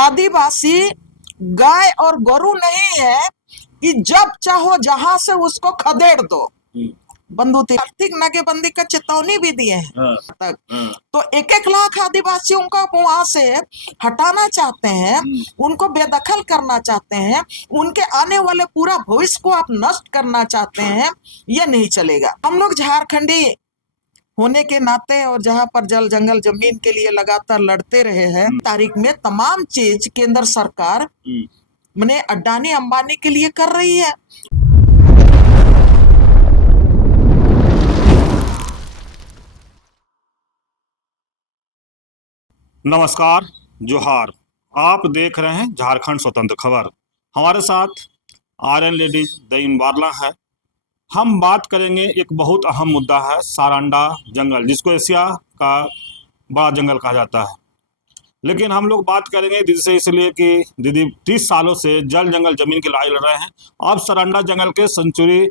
आदिवासी गाय और गोरू नहीं है कि जब चाहो जहां से उसको खदेड़ दो। बंदूक आर्थिक नाकेबंदी का चेतावनी भी दिए हैं तक। तो 1-1 लाख आदिवासियों को वहां से हटाना चाहते हैं, उनको बेदखल करना चाहते हैं, उनके आने वाले पूरा भविष्य को आप नष्ट करना चाहते हैं। ये नहीं चलेगा। हम लोग झारखंडी होने के नाते और जहां पर जल जंगल जमीन के लिए लगातार लड़ते रहे हैं, तारीख में तमाम चीज केंद्र सरकार मैंने अडानी अंबानी के लिए कर रही है। नमस्कार, जोहार। आप देख रहे हैं झारखंड स्वतंत्र खबर। हमारे साथ आर्यन लेडीज दईन बारला है। हम बात करेंगे, एक बहुत अहम मुद्दा है सारंडा जंगल, जिसको एशिया का बड़ा जंगल कहा जाता है। लेकिन हम लोग बात करेंगे दीदी से इसलिए कि दीदी 30 सालों से जल जंगल जमीन की लड़ाई लड़ रहे हैं। अब सारंडा जंगल के सेंचुरी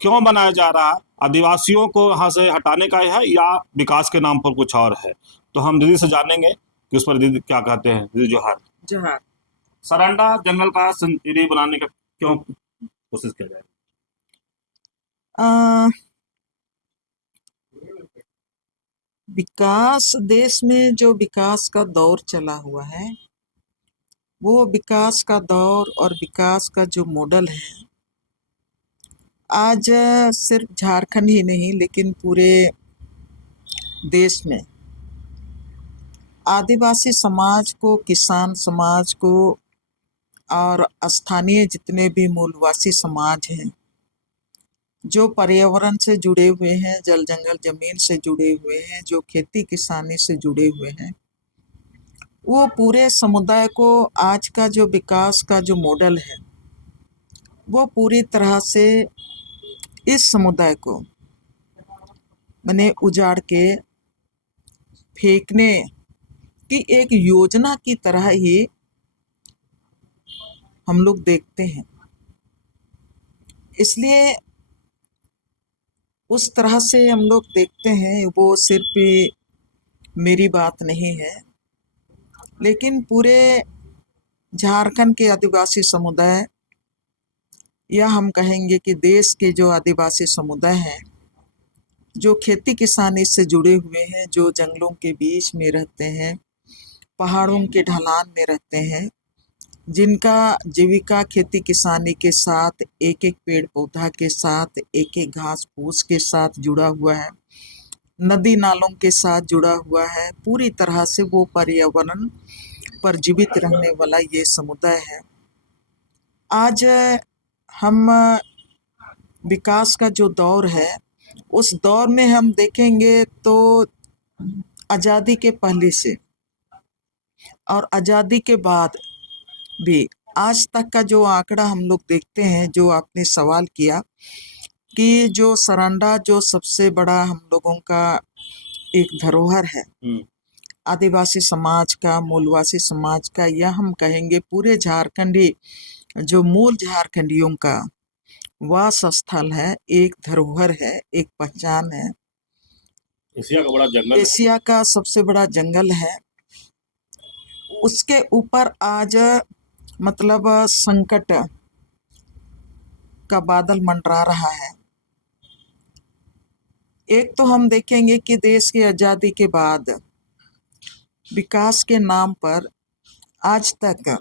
क्यों बनाया जा रहा है? आदिवासियों को यहाँ से हटाने का है या विकास के नाम पर कुछ और है? तो हम दीदी से जानेंगे कि उस पर दीदी क्या कहते हैं। दीदी जोहार। जोहार। सारंडा जंगल का सेंचुरी बनाने का क्यों कोशिश किया जाए? विकास, देश में जो विकास का दौर चला हुआ है, वो विकास का दौर और विकास का जो मॉडल है, आज सिर्फ झारखंड ही नहीं लेकिन पूरे देश में आदिवासी समाज को, किसान समाज को और स्थानीय जितने भी मूलवासी समाज हैं, जो पर्यावरण से जुड़े हुए हैं, जल जंगल जमीन से जुड़े हुए हैं, जो खेती किसानी से जुड़े हुए हैं, वो पूरे समुदाय को आज का जो विकास का जो मॉडल है, वो पूरी तरह से इस समुदाय को मैंने उजाड़ के फेंकने की एक योजना की तरह ही हम लोग देखते हैं। इसलिए उस तरह से हम लोग देखते हैं। वो सिर्फ मेरी बात नहीं है, लेकिन पूरे झारखंड के आदिवासी समुदाय, या हम कहेंगे कि देश के जो आदिवासी समुदाय हैं, जो खेती किसानी से जुड़े हुए हैं, जो जंगलों के बीच में रहते हैं, पहाड़ों के ढलान में रहते हैं, जिनका जीविका खेती किसानी के साथ, एक एक पेड़ पौधा के साथ, एक एक घास फूस के साथ जुड़ा हुआ है, नदी नालों के साथ जुड़ा हुआ है, पूरी तरह से वो पर्यावरण पर जीवित रहने वाला ये समुदाय है। आज हम विकास का जो दौर है, उस दौर में हम देखेंगे तो आज़ादी के पहले से और आज़ादी के बाद भी आज तक का जो आंकड़ा हम लोग देखते हैं, जो आपने सवाल किया कि जो सारंडा जो सबसे बड़ा हम लोगों का एक धरोहर है, आदिवासी समाज का, मूलवासी समाज का, या हम कहेंगे पूरे झारखंडी जो मूल झारखंडियों का वास स्थल है, एक धरोहर है, एक पहचान है। एशिया का बड़ा जंगल, एशिया का सबसे बड़ा जंगल है। उसके ऊपर आज मतलब संकट का बादल मंडरा रहा है। एक तो हम देखेंगे कि देश की आज़ादी के बाद विकास के नाम पर आज तक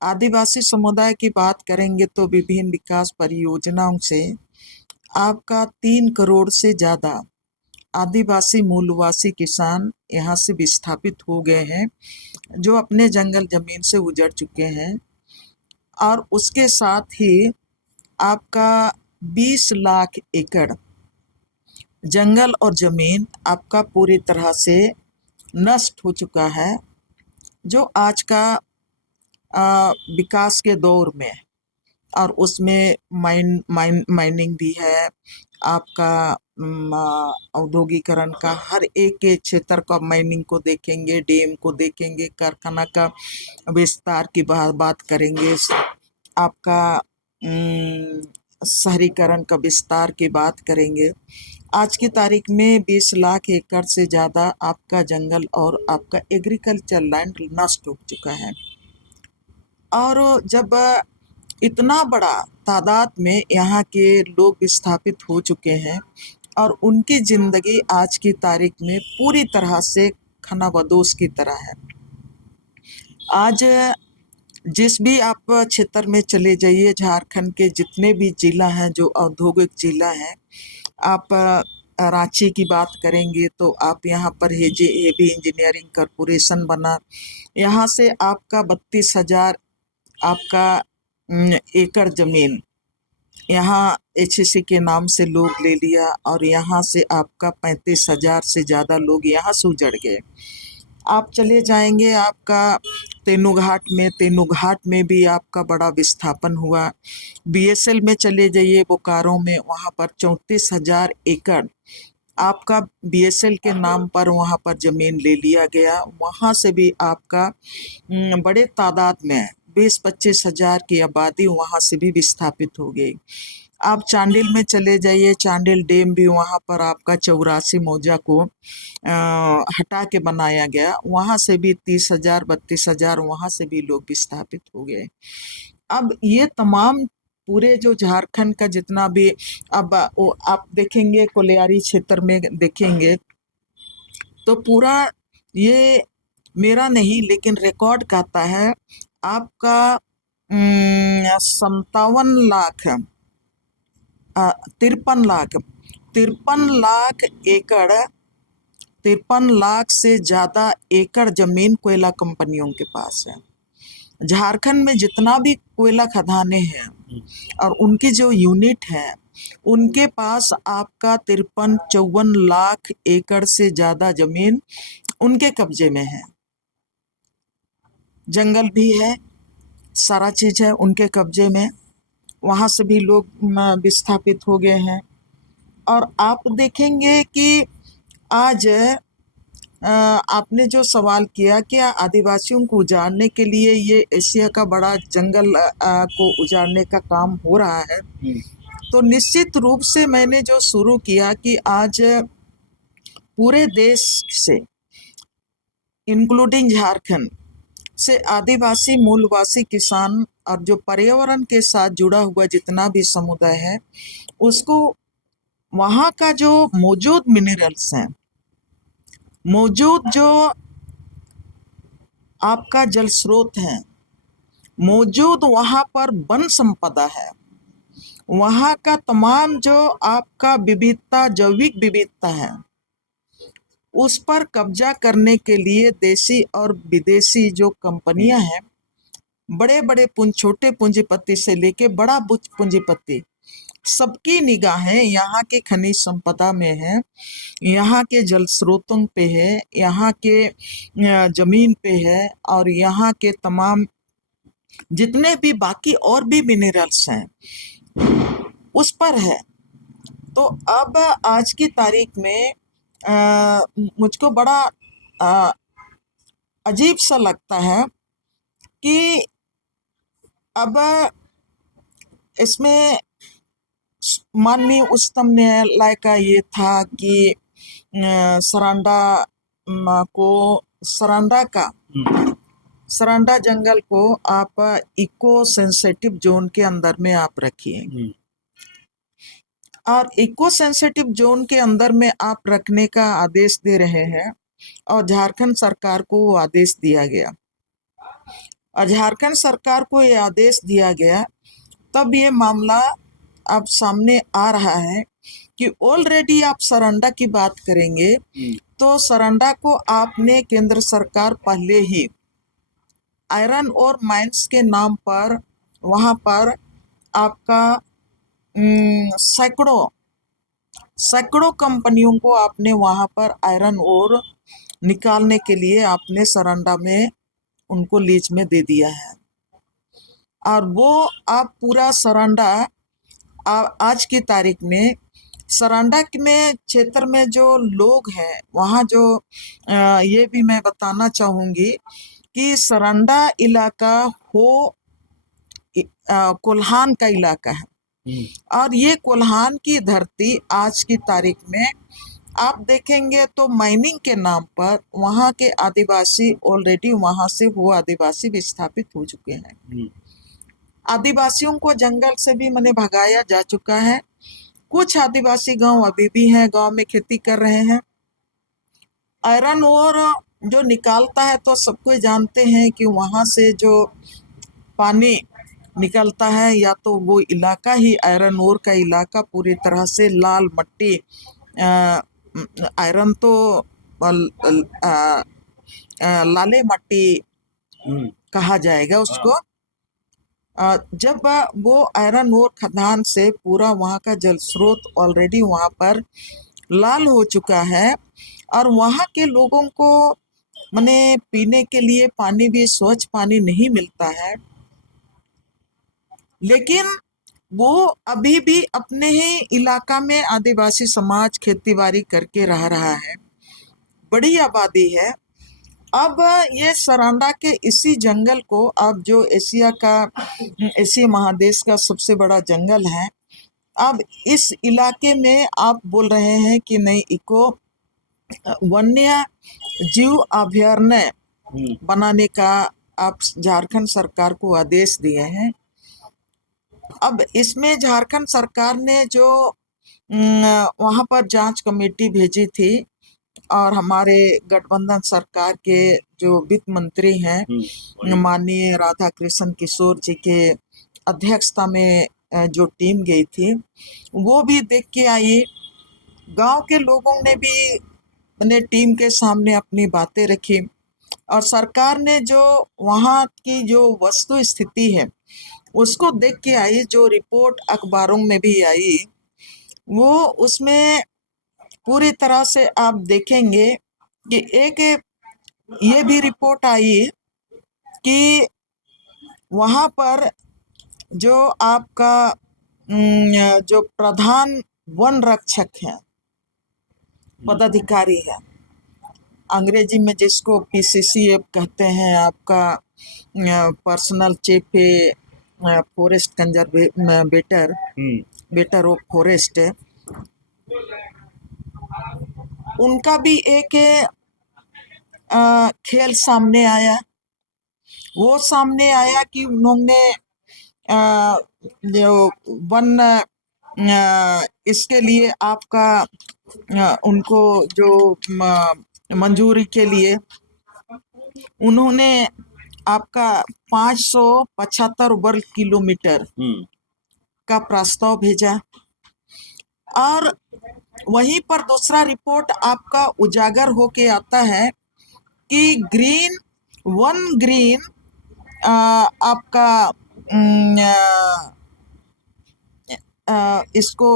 आदिवासी समुदाय की बात करेंगे तो विभिन्न विकास परियोजनाओं से आपका 3 करोड़ से ज़्यादा आदिवासी मूलवासी किसान यहाँ से विस्थापित हो गए हैं, जो अपने जंगल जमीन से उजड़ चुके हैं। और उसके साथ ही आपका 20 लाख एकड़ जंगल और जमीन आपका पूरी तरह से नष्ट हो चुका है, जो आज का विकास के दौर में, और उसमें माइनिंग भी है, आपका औद्योगिकरण का हर एक के क्षेत्र का माइनिंग को देखेंगे, डैम को देखेंगे, कारखाना का विस्तार की बात करेंगे, आपका शहरीकरण का विस्तार की बात करेंगे। आज की तारीख में 20 लाख एकड़ से ज़्यादा आपका जंगल और आपका एग्रीकल्चर लैंड नष्ट हो चुका है। और जब इतना बड़ा तादाद में यहाँ के लोग विस्थापित हो चुके हैं और उनकी ज़िंदगी आज की तारीख में पूरी तरह से खानाबदोश की तरह है। आज जिस भी आप क्षेत्र में चले जाइए, झारखंड के जितने भी ज़िला हैं जो औद्योगिक ज़िला हैं, आप रांची की बात करेंगे तो आप यहाँ पर हेवी इंजीनियरिंग कॉरपोरेशन बना, यहाँ से आपका 32,000 आपका एकड़ ज़मीन यहाँ HEC के नाम से लोग ले लिया और यहाँ से आपका 35,000 से ज़्यादा लोग यहाँ से उजड़ गए। आप चले जाएंगे आपका तेनूघाट में भी आपका बड़ा विस्थापन हुआ। BSL में चले जाइए बोकारो में, वहाँ पर 34,000 एकड़ आपका BSL के नाम पर वहाँ पर ज़मीन ले लिया गया। वहाँ से भी आपका बड़े तादाद में 20-25 हज़ार की आबादी वहाँ से भी विस्थापित हो गई। आप चांडिल में चले जाइए, चांडिल डैम भी वहाँ पर आपका 84 मौजा को हटा के बनाया गया, वहाँ से भी 30,000 32,000 वहाँ से भी लोग विस्थापित हो गए। अब ये तमाम पूरे जो झारखंड का जितना भी, अब वो आप देखेंगे कोलियारी क्षेत्र में देखेंगे तो पूरा ये मेरा नहीं लेकिन रिकॉर्ड कहता है आपका 57 लाख 53 लाख एकड़ 53 लाख से ज़्यादा एकड़ ज़मीन कोयला कंपनियों के पास है। झारखंड में जितना भी कोयला खदानें हैं और उनकी जो यूनिट है उनके पास आपका 53-54 लाख एकड़ से ज़्यादा ज़मीन उनके कब्जे में है। जंगल भी है, सारा चीज़ है उनके कब्जे में, वहाँ से भी लोग विस्थापित हो गए हैं। और आप देखेंगे कि आज आपने जो सवाल किया कि आदिवासियों को उजाड़ने के लिए ये एशिया का बड़ा जंगल को उजाड़ने का काम हो रहा है, तो निश्चित रूप से मैंने जो शुरू किया कि आज पूरे देश से इंक्लूडिंग झारखंड से आदिवासी मूलवासी किसान और जो पर्यावरण के साथ जुड़ा हुआ जितना भी समुदाय है उसको वहाँ का जो मौजूद मिनरल्स हैं, मौजूद जो आपका जल स्रोत है, मौजूद वहाँ पर वन संपदा है, वहाँ का तमाम जो आपका विविधता जैविक विविधता है, उस पर कब्जा करने के लिए देशी और विदेशी जो कंपनियां हैं, बड़े बड़े छोटे पूंजीपति से लेके बड़ा पूंजीपति, सबकी निगाहें यहाँ के खनिज संपदा में है, यहाँ के जल स्रोतों पे है, यहाँ के जमीन पे है और यहाँ के तमाम जितने भी बाकी और भी मिनरल्स हैं उस पर है। तो अब आज की तारीख में मुझको बड़ा अजीब सा लगता है कि अब इसमें माननीय उच्चतम न्यायालय का ये था कि सरांडा जंगल को आप इको सेंसिटिव जोन के अंदर में आप रखिए और इको सेंसिटिव जोन के अंदर में आप रखने का आदेश दे रहे हैं और झारखंड सरकार को वो आदेश दिया गया और झारखंड सरकार को ये आदेश दिया गया तब ये मामला अब सामने आ रहा है कि ऑलरेडी आप सरांडा की बात करेंगे तो सरांडा को आपने केंद्र सरकार पहले ही आयरन और माइंस के नाम पर वहाँ पर आपका सैकड़ों कंपनियों को आपने वहाँ पर आयरन और निकालने के लिए आपने सरांडा में उनको लीज में दे दिया है और वो आप पूरा सरांडा आज की तारीख में सरांडा में क्षेत्र में जो लोग हैं वहाँ जो ये भी मैं बताना चाहूँगी कि सरांडा इलाका कोल्हान का इलाका है और ये कोल्हान की धरती आज की तारीख में आप देखेंगे तो माइनिंग के नाम पर वहाँ के आदिवासी ऑलरेडी वहाँ से वो आदिवासी विस्थापित हो चुके हैं। आदिवासियों को जंगल से भी मैंने भगाया जा चुका है। कुछ आदिवासी गांव अभी भी हैं, गांव में खेती कर रहे हैं। आयरन ओर जो निकालता है तो सबको जानते हैं कि वहाँ से जो पानी निकलता है, या तो वो इलाका ही आयरन ओर का इलाका पूरी तरह से लाल मट्टी, आयरन तो लाले मट्टी कहा जाएगा उसको। जब वो आयरन ओर खदान से पूरा वहाँ का जल स्रोत ऑलरेडी वहाँ पर लाल हो चुका है, और वहाँ के लोगों को माने पीने के लिए पानी भी स्वच्छ पानी नहीं मिलता है, लेकिन वो अभी भी अपने ही इलाका में आदिवासी समाज खेतीबाड़ी करके रह रहा है। बड़ी आबादी है। अब ये सरांडा के इसी जंगल को, अब जो एशिया महादेश का सबसे बड़ा जंगल है, अब इस इलाके में आप बोल रहे हैं कि नहीं, इको वन्य जीव अभयारण्य बनाने का आप झारखंड सरकार को आदेश दिए हैं। अब इसमें झारखंड सरकार ने जो वहां पर जांच कमेटी भेजी थी, और हमारे गठबंधन सरकार के जो वित्त मंत्री हैं माननीय राधा कृष्ण किशोर जी के अध्यक्षता में जो टीम गई थी, वो भी देख के आई। गांव के लोगों ने भी अपने टीम के सामने अपनी बातें रखी, और सरकार ने जो वहाँ की जो वस्तु स्थिति है उसको देख के आई। जो रिपोर्ट अखबारों में भी आई, वो उसमें पूरी तरह से आप देखेंगे कि एक ये भी रिपोर्ट आई कि वहाँ पर जो आपका जो प्रधान वन रक्षक है, पदाधिकारी है, अंग्रेजी में जिसको PCCF कहते हैं, आपका personal chief forest conservator, better of forest, उनका भी एक खेल सामने आया। वो सामने आया कि उन्होंने जो वन इसके लिए आपका उनको जो मंजूरी के लिए उन्होंने आपका 575 वर्ग किलोमीटर का प्रस्ताव भेजा। और वहीं पर दूसरा रिपोर्ट आपका उजागर होके आता है कि ग्रीन आपका इसको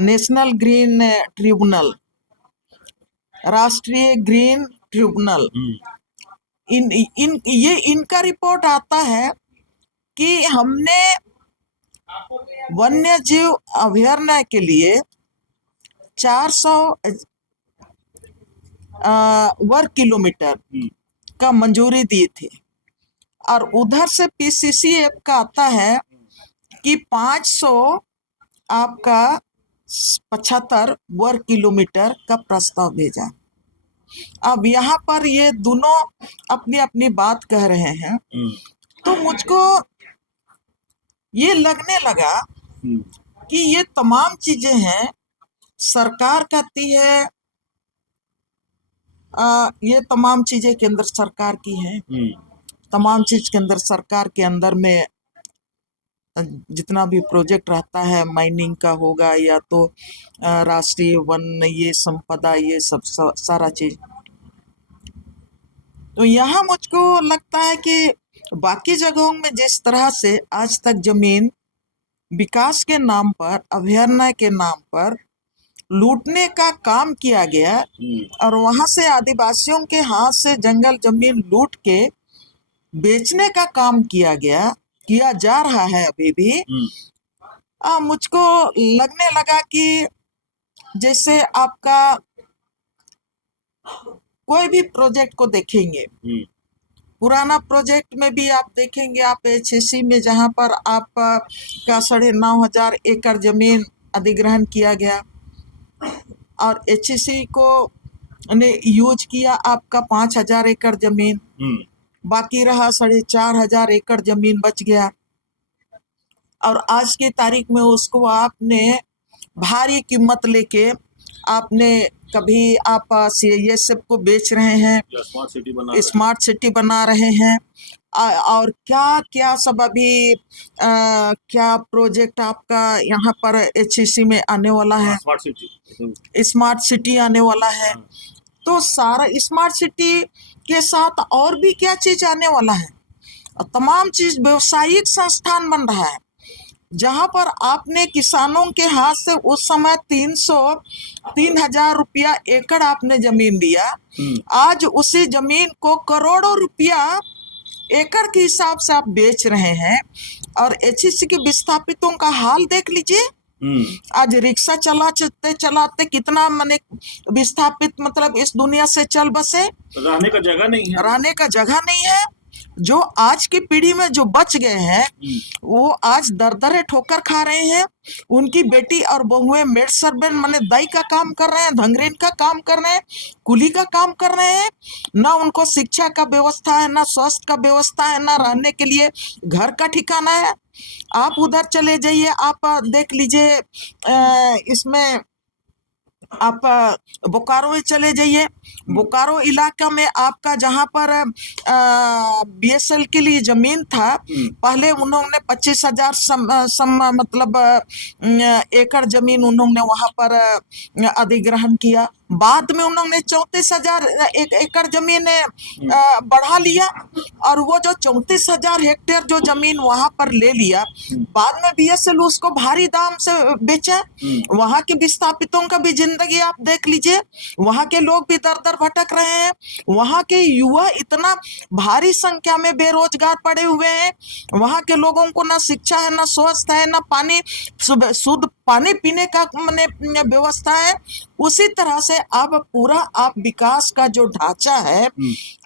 नेशनल ग्रीन ट्रिब्यूनल, राष्ट्रीय ग्रीन ट्रिब्यूनल, इनका रिपोर्ट आता है कि हमने वन्य जीव अभयारण्य के लिए 400 वर्ग किलोमीटर का मंजूरी दी थी, और उधर से PCCF का आता है कि 500 आपका 75 वर्ग किलोमीटर का प्रस्ताव भेजा। अब यहाँ पर ये दोनों अपनी अपनी बात कह रहे हैं, तो मुझको ये लगने लगा कि ये तमाम चीजें हैं, सरकार कहती है ये तमाम चीजें केंद्र सरकार की हैं। तमाम चीज केंद्र सरकार के अंदर में जितना भी प्रोजेक्ट रहता है, माइनिंग का होगा या तो राष्ट्रीय वन ये संपदा, ये सब सारा चीज। तो यहाँ मुझको लगता है कि बाकी जगहों में जिस तरह से आज तक जमीन विकास के नाम पर, अभयारण्य के नाम पर लूटने का काम किया गया, और वहां से आदिवासियों के हाथ से जंगल जमीन लूट के बेचने का काम किया जा रहा है अभी भी। मुझको लगने लगा कि जैसे आपका कोई भी प्रोजेक्ट को देखेंगे, पुराना प्रोजेक्ट में भी आप देखेंगे, आप HSC में जहां पर आप का 9,500 एकड़ जमीन अधिग्रहण किया गया, और एचईसी को ने यूज किया आपका 5,000 एकड़ जमीन, बाकी रहा 4,500 एकड़ जमीन बच गया। और आज की तारीख में उसको आपने भारी कीमत लेके आपने कभी आप सीआईएसएफ को बेच रहे हैं, स्मार्ट सिटी बना रहे हैं, और क्या क्या सब अभी क्या प्रोजेक्ट आपका यहाँ पर एचईसी में आने वाला है, स्मार्ट सिटी आने वाला है। तो सारा स्मार्ट सिटी के साथ और भी क्या चीज आने वाला है, तमाम चीज व्यवसायिक संस्थान बन रहा है, जहां पर आपने किसानों के हाथ से उस समय 3,000 रुपया एकड़ आपने जमीन दिया, आज उसी जमीन को करोड़ों रुपया एकड़ के हिसाब से आप बेच रहे हैं। और एचईसी के विस्थापितों का हाल देख लीजिए, आज रिक्शा चलाते चलाते कितना माने विस्थापित मतलब इस दुनिया से चल बसे, रहने का जगह नहीं है, रहने का जगह नहीं है। जो आज की पीढ़ी में जो बच गए हैं वो आज दरदरे ठोकर खा रहे हैं। उनकी बेटी और बहुएं मेड सर्वेंट माने दाई का काम कर रहे हैं, धंगरेन का काम कर रहे हैं, कुली का काम कर रहे हैं। ना उनको शिक्षा का व्यवस्था है, ना स्वास्थ्य का व्यवस्था है, ना रहने के लिए घर का ठिकाना है। आप उधर चले जाइए, आप देख लीजिए, इसमें आप बोकारो में चले जाइए, बोकारो इलाका में आपका जहां पर बीएसएल के लिए जमीन था, पहले उन्होंने 25,000 मतलब एकड़ जमीन उन्होंने वहां पर अधिग्रहण किया। बाद में उन्होंने 34,000 एकड़ जमीन बढ़ा लिया, और वो जो 34,000 हेक्टेयर जो जमीन वहां पर ले लिया, बाद में बीएसएल उसको भारी दाम से बेचा। वहां के विस्थापितों का भी जिंदगी आप देख लीजिए, वहां के लोग भी दर दर भटक रहे हैं। वहां के युवा इतना भारी संख्या में बेरोजगार पड़े हुए हैं। वहां के लोगों को ना शिक्षा है, ना स्वास्थ्य है, ना पानी शुद्ध पानी पीने का माने व्यवस्था है। उसी तरह से अब पूरा आप विकास का जो ढांचा है,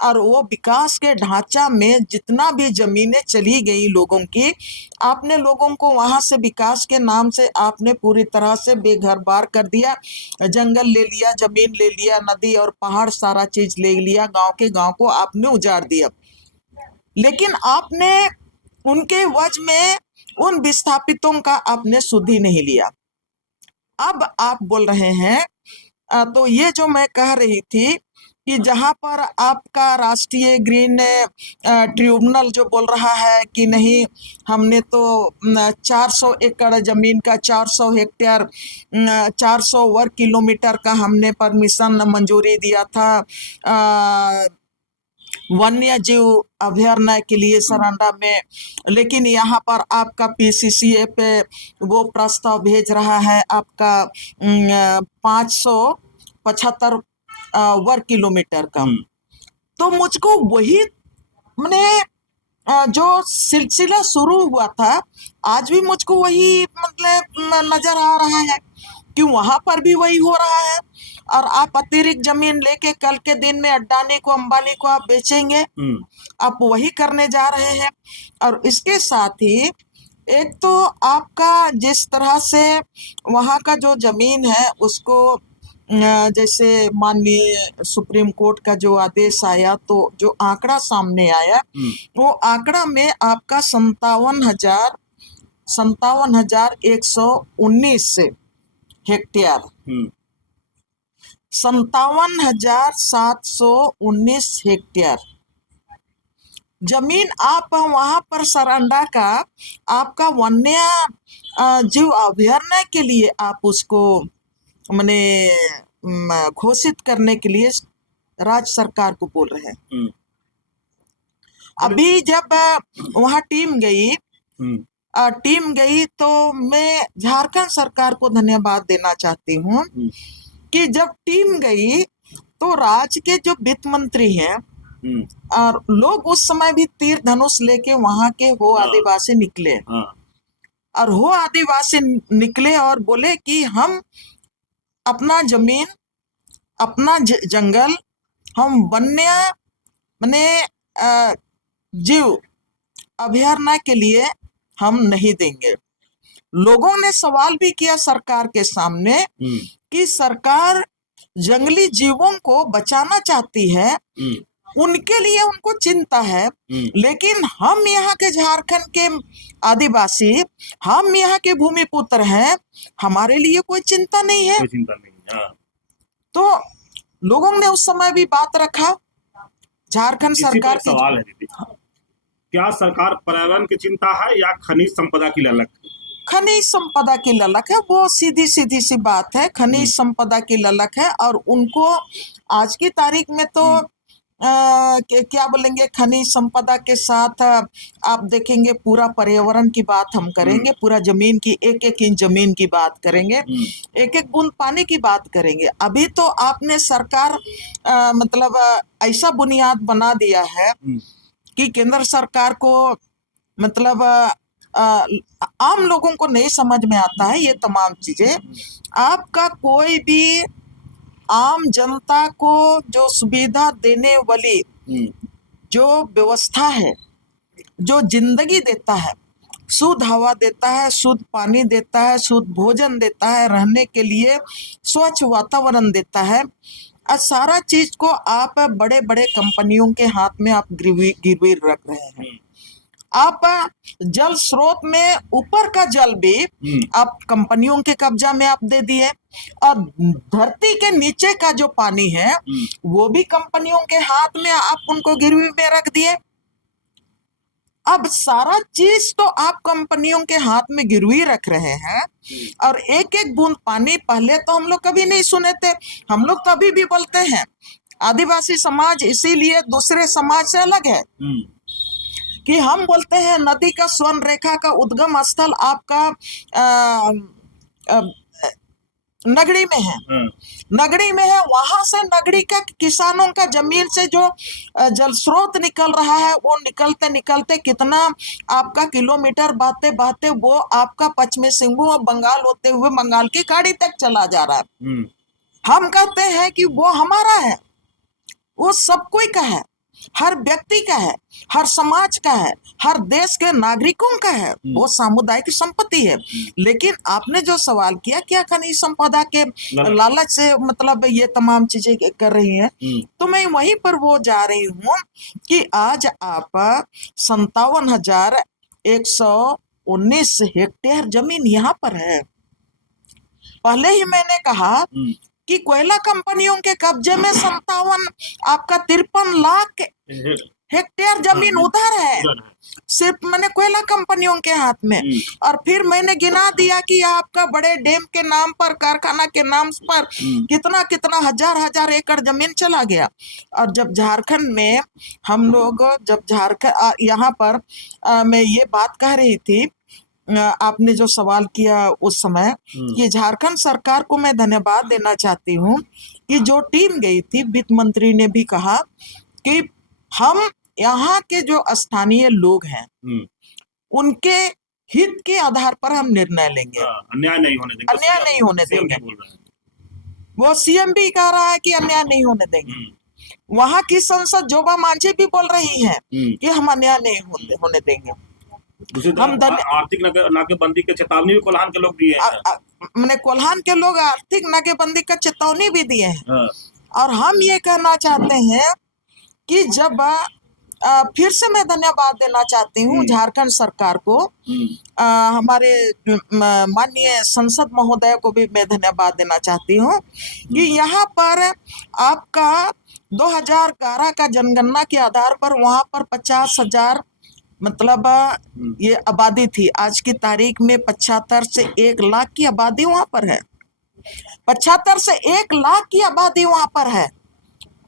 और वो विकास के ढांचा में जितना भी जमीनें चली गई लोगों की, आपने लोगों को वहां से विकास के नाम से आपने पूरी तरह से बेघर बार कर दिया। जंगल ले लिया, जमीन ले लिया, नदी और पहाड़ सारा चीज ले लिया, गांव के गांव को आपने उजाड़ दिया। लेकिन आपने उनके वज में उन विस्थापितों का आपने सुध ही नहीं लिया। अब आप बोल रहे हैं, तो ये जो मैं कह रही थी कि जहां पर आपका राष्ट्रीय ग्रीन ट्रिब्यूनल जो बोल रहा है कि नहीं, हमने तो 400 एकड़ जमीन का 400 हेक्टेयर 400 वर्ग किलोमीटर का हमने परमिशन मंजूरी दिया था वन्य जीव अभयारण्य के लिए सरांडा में, लेकिन यहाँ पर आपका पीसीसीए पे वो प्रस्ताव भेज रहा है आपका 575 वर्ग किलोमीटर का। तो मुझको वही मैंने जो सिलसिला शुरू हुआ था, आज भी मुझको वही मतलब नजर आ रहा है कि वहां पर भी वही हो रहा है। और आप अतिरिक्त जमीन लेके कल के दिन में अडानी को, अंबानी को आप बेचेंगे, आप वही करने जा रहे हैं। और इसके साथ ही एक तो आपका जिस तरह से वहां का जो जमीन है उसको जैसे माननीय सुप्रीम कोर्ट का जो आदेश आया, तो जो आंकड़ा सामने आया वो आंकड़ा में आपका 57,119 हेक्टेयर 57,719 हेक्टेयर जमीन आप वहां पर सरांडा का आपका वन्य जीव अभयारण्य के लिए आप उसको माने घोषित करने के लिए राज्य सरकार को बोल रहे हैं। अभी जब वहां टीम गई तो मैं झारखंड सरकार को धन्यवाद देना चाहती हूँ कि जब टीम गई तो राज्य के जो वित्त मंत्री हैं और लोग उस समय भी तीर धनुष लेके वहां के हो आदिवासी निकले, और हो आदिवासी निकले और बोले कि हम अपना जमीन, अपना जंगल हम वन्य माने जीव अभयारण्य के लिए हम नहीं देंगे। लोगों ने सवाल भी किया सरकार के सामने कि सरकार जंगली जीवों को बचाना चाहती है, उनके लिए उनको चिंता है, लेकिन हम यहाँ के झारखंड के आदिवासी, हम यहाँ के भूमि पुत्र हैं, हमारे लिए कोई चिंता नहीं है। कोई चिंता नहीं। हाँ। तो लोगों ने उस समय भी बात रखा झारखंड इसी पर सरकार एक की। सवाल है दीदी, क्या सरकार पर्यावरण की चिंता है या खनिज संपदा की ललक? खनिज संपदा की ललक है, वो सीधी सीधी सी बात है, खनिज संपदा की ललक है। और उनको आज की तारीख में तो क्या बोलेंगे, खनिज संपदा के साथ आप देखेंगे पूरा पर्यावरण की बात हम करेंगे, पूरा जमीन की एक एक इंच जमीन की बात करेंगे, एक एक बूंद पानी की बात करेंगे। अभी तो आपने सरकार मतलब ऐसा बुनियाद बना दिया है कि केंद्र सरकार को मतलब आम लोगों को नहीं समझ में आता है ये तमाम चीजें। आपका कोई भी आम जनता को जो सुविधा देने वाली जो व्यवस्था है, जो जिंदगी देता है, शुद्ध हवा देता है, शुद्ध पानी देता है, शुद्ध भोजन देता है, रहने के लिए स्वच्छ वातावरण देता है, और सारा चीज को आप बड़े बड़े कंपनियों के हाथ में आप गिरवी रख रहे हैं। आप जल स्रोत में ऊपर का जल भी आप कंपनियों के कब्जा में आप दे दिए, और धरती के नीचे का जो पानी है वो भी कंपनियों के हाथ में आप उनको गिरवी में रख दिए। अब सारा चीज तो आप कंपनियों के हाथ में गिरवी रख रहे हैं, और एक एक बूंद पानी पहले तो हम लोग कभी नहीं सुने थे। हम लोग तो अभी भी बोलते हैं आदिवासी समाज इसीलिए दूसरे समाज से अलग है कि हम बोलते हैं नदी का स्वर्ण रेखा का उद्गम स्थल आपका नगड़ी में है, नगड़ी में है। वहां से नगड़ी का किसानों का जमीन से जो जल स्रोत निकल रहा है, वो निकलते निकलते कितना आपका किलोमीटर बहते बहते वो आपका पश्चिमी सिंहभूम और बंगाल होते हुए बंगाल की खाड़ी तक चला जा रहा है। हम कहते हैं कि वो हमारा है, वो सब कोई का है, हर व्यक्ति का है, हर समाज का है, हर देश के नागरिकों का है, वो सामुदायिक संपत्ति है। लेकिन आपने जो सवाल किया क्या खनिज संपदा के लालच से मतलब ये तमाम चीजें कर रही हैं, तो मैं वहीं पर वो जा रही हूँ कि आज आप 57,119 हेक्टेयर जमीन यहाँ पर है। पहले ही मैंने कहा कि कोयला कंपनियों के कब्जे में 57 आपका 53 लाख हेक्टेयर जमीन उधर है, सिर्फ मैंने कोयला कंपनियों के हाथ में। और फिर मैंने गिना दिया कि आपका बड़े डैम के नाम पर, कारखाना के नाम पर कितना कितना हजार एकड़ जमीन चला गया। और जब झारखंड में हम लोग, जब झारखंड यहाँ पर मैं ये बात कह रही थी, आपने जो सवाल किया उस समय, कि झारखंड सरकार को मैं धन्यवाद देना चाहती हूँ कि जो टीम गई थी, वित्त मंत्री ने भी कहा कि हम यहाँ के जो स्थानीय लोग हैं उनके हित के आधार पर हम निर्णय लेंगे, अन्याय नहीं होने देंगे, अन्याय नहीं होने देंगे। वो सीएम भी कह रहा है कि अन्याय नहीं होने देंगे। वहां की सांसद जोबा मांझी भी बोल रही है कि हम अन्याय नहीं होने देंगे। हम आर्थिक नाकेबंदी की चेतावनी भी कोल्हान के लोग दिए हैं। मैंने कोल्हान के लोग आर्थिक नाकेबंदी का चेतावनी भी दिए हैं। और हम ये कहना चाहते हैं कि जब फिर से मैं धन्यवाद देना चाहती हूँ झारखंड सरकार को, हमारे माननीय संसद महोदय को भी मैं धन्यवाद देना चाहती हूँ कि यहाँ पर आपका 2011 का जनगणना के आधार पर वहाँ पर 50,000 मतलब ये आबादी थी। आज की तारीख में 75 से 1 लाख की आबादी वहां पर है। 75 से 1 लाख की आबादी वहां पर है।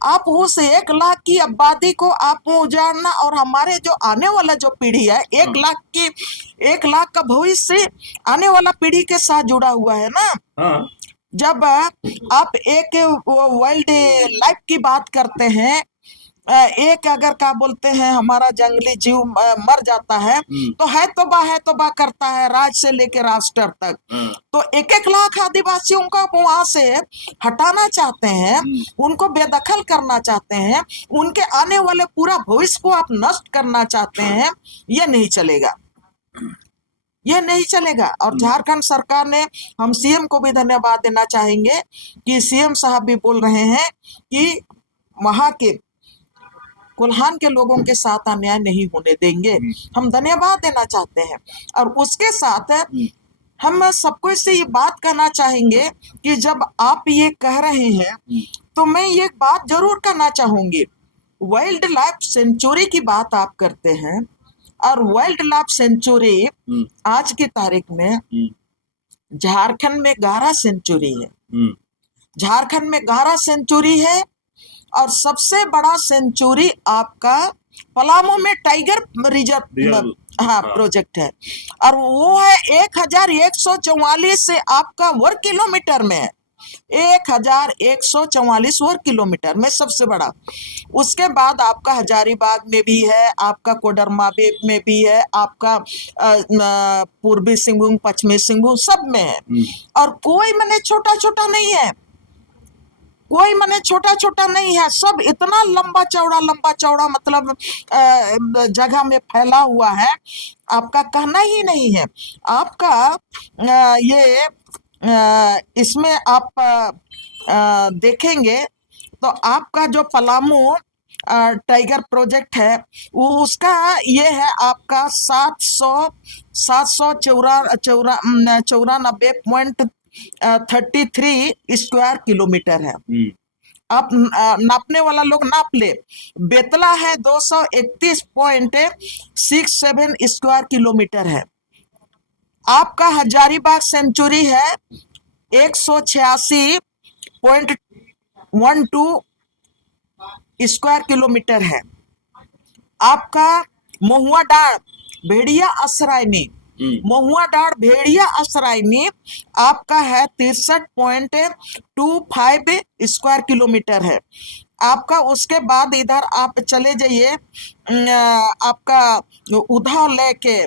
आप उस 1 लाख की आबादी को आप उजाड़ना, और हमारे जो आने वाला जो पीढ़ी है, 1 लाख का भविष्य आने वाला पीढ़ी के साथ जुड़ा हुआ है ना। जब आप एक वाइल्ड लाइफ की बात करते हैं, एक अगर क्या बोलते हैं हमारा जंगली जीव मर जाता है तो है तोबा करता है, राज से लेकर राष्ट्र तक। तो 1 लाख आदिवासियों को वहां से हटाना चाहते हैं, उनको बेदखल करना चाहते हैं, उनके आने वाले पूरा भविष्य को आप नष्ट करना चाहते हैं, ये नहीं चलेगा। ये नहीं चलेगा। और झारखंड सरकार ने, हम सीएम को भी धन्यवाद देना चाहेंगे कि सीएम साहब भी बोल रहे हैं कि वहां के कोल्हान के लोगों के साथ अन्याय नहीं होने देंगे। हम धन्यवाद देना चाहते हैं। और उसके साथ हम सबको इससे ये बात कहना चाहेंगे कि जब आप ये कह रहे हैं तो मैं ये बात जरूर कहना चाहूंगी, वाइल्ड लाइफ सेंचुरी की बात आप करते हैं, और वाइल्ड लाइफ सेंचुरी आज की तारीख में झारखंड में 11 सेंचुरी है। झारखंड में 11 सेंचुरी है, और सबसे बड़ा सेंचुरी आपका पलामू में टाइगर रिजर्व प्रोजेक्ट है, और वो है 1144 से आपका वर्ग किलोमीटर में है। 1144 वर्ग किलोमीटर में सबसे बड़ा। उसके बाद आपका हजारीबाग में भी है, आपका कोडरमा में भी है, आपका पूर्वी सिंहभूम, पश्चिमी सिंहभूम, सब में है। और कोई मैंने छोटा छोटा नहीं है, कोई मैंने छोटा छोटा नहीं है, सब इतना लंबा चौड़ा मतलब जगह में फैला हुआ है, आपका कहना ही नहीं है। आपका ये इसमें आप देखेंगे तो आपका जो पलामू टाइगर प्रोजेक्ट है वो उसका ये है आपका 794.33 स्क्वायर किलोमीटर है। आप नापने वाला लोग नाप ले। बेतला है 231.67 स्क्वायर किलोमीटर है। आपका हजारीबाग सेंचुरी है 186.12 स्क्वायर किलोमीटर है। आपका महुआ डांड भेड़िया असरायनी, महुआ डांड भेड़िया असरायनी आपका है 63.25 स्क्वायर किलोमीटर है आपका। उसके बाद इधर आप चले जाइए, आपका उधर लेके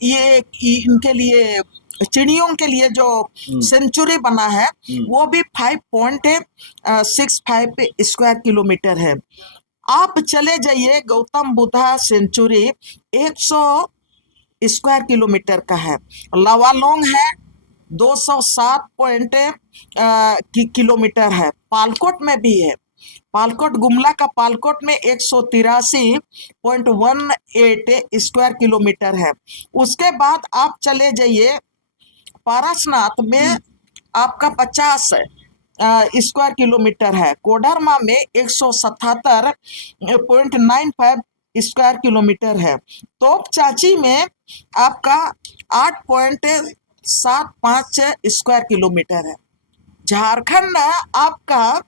ये इनके लिए चिड़ियों के लिए जो सेंचुरी बना है वो भी 5.65 स्क्वायर किलोमीटर है। आप चले जाइए Gautam Buddha sanctuary 100 square kilometre का है। लावालोंग है 207 किलोमीटर है। पालकोट में भी है, पालकोट गुमला का पालकोट में 183.18 स्क्वायर किलोमीटर है। उसके बाद आप चले जाइए पारसनाथ में आपका 50 स्क्वायर किलोमीटर है। कोडरमा में 177.95 स्क्वायर किलोमीटर है। तोपचाची में आपका 8.75 स्क्वायर किलोमीटर है। झारखंड आपका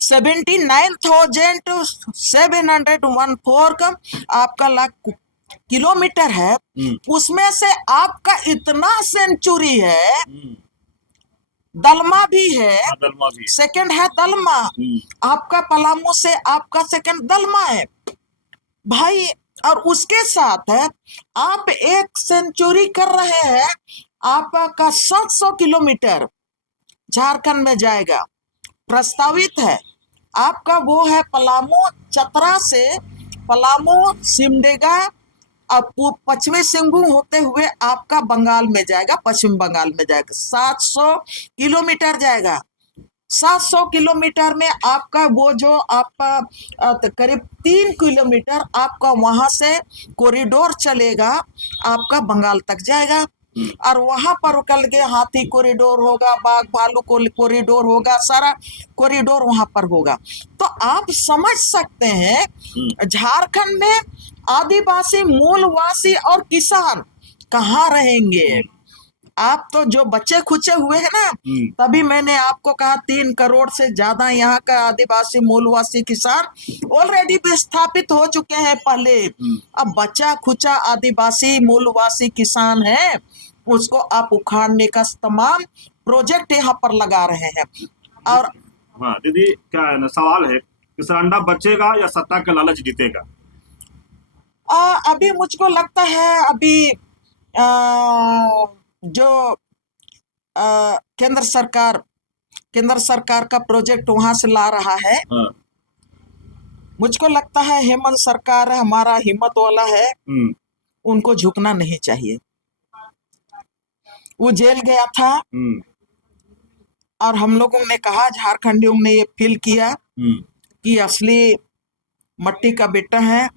79,714 आपका लाख किलोमीटर है। उसमें से आपका इतना सेंचुरी है, दलमा भी है, सेकंड है दलमा, आपका पलामू से आपका सेकंड दलमा है भाई। और उसके साथ आप एक सेंचुरी कर रहे हैं, आपका 700 किलोमीटर झारखंड में जाएगा, प्रस्तावित है आपका। वो है पलामू चतरा से पलामू सिमडेगा पश्चिमी सिंहभूम होते हुए आपका बंगाल में जाएगा, पश्चिम बंगाल में जाएगा। 700 किलोमीटर जाएगा। 700 किलोमीटर में आपका वो जो आपका करीब 3 किलोमीटर आपका वहां से कॉरिडोर चलेगा, आपका बंगाल तक जाएगा। और वहां पर कल के हाथी कॉरिडोर होगा, बाघ भालू कॉरिडोर होगा, सारा कॉरिडोर वहां पर होगा। तो आप समझ सकते हैं झारखंड में आदिवासी, मूलवासी और किसान कहाँ रहेंगे। आप तो जो बच्चे खुचे हुए हैं ना, तभी मैंने आपको कहा 3 करोड़ से ज्यादा यहाँ का आदिवासी, मूलवासी, किसान ऑलरेडी विस्थापित हो चुके हैं पहले। अब बच्चा खुचा आदिवासी, मूलवासी, किसान है, उसको आप उखाड़ने का तमाम प्रोजेक्ट यहाँ पर लगा रहे हैं। और हाँ दीदी, क्या है ना, सवाल है कि सरंडा बचेगा या सत्ता का लालच जीतेगा? अभी मुझको लगता है अभी जो केंद्र सरकार का प्रोजेक्ट वहां से ला रहा है, मुझको लगता है हेमंत सरकार हमारा हिम्मत वाला है, उनको झुकना नहीं चाहिए। वो जेल गया था और हम लोगों ने कहा, झारखंडियों ने ये फील किया कि असली मट्टी का बेटा है।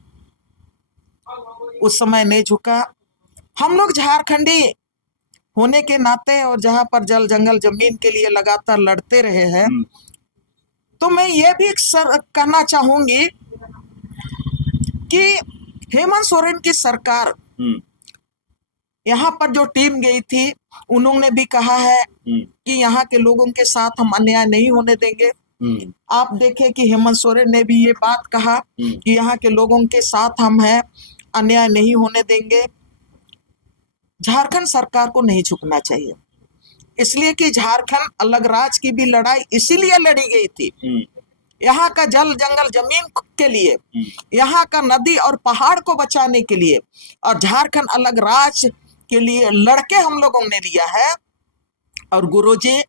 उस समय नहीं झुका। हम लोग झारखंडी होने के नाते और जहां पर जल जंगल जमीन के लिए लगातार लड़ते रहे हैं, तो मैं ये भी कहना चाहूंगी कि हेमंत सोरेन की सरकार, यहाँ पर जो टीम गई थी, उन्होंने भी कहा है कि यहाँ के लोगों के साथ हम अन्याय नहीं होने देंगे। आप देखें कि हेमंत सोरेन ने भी ये बात कहा कि यहाँ के लोगों के साथ हम हैं, अन्याय नहीं होने देंगे। झारखंड सरकार को नहीं झुकना चाहिए, इसलिए कि झारखंड अलग राज्य की भी लड़ाई इसीलिए लड़ी गई थी, यहाँ का जल जंगल जमीन के लिए, यहाँ का नदी और पहाड़ को बचाने के लिए, और झारखंड अलग राज्य के लिए लड़के हम लोगों ने लिया है। और गुरुजी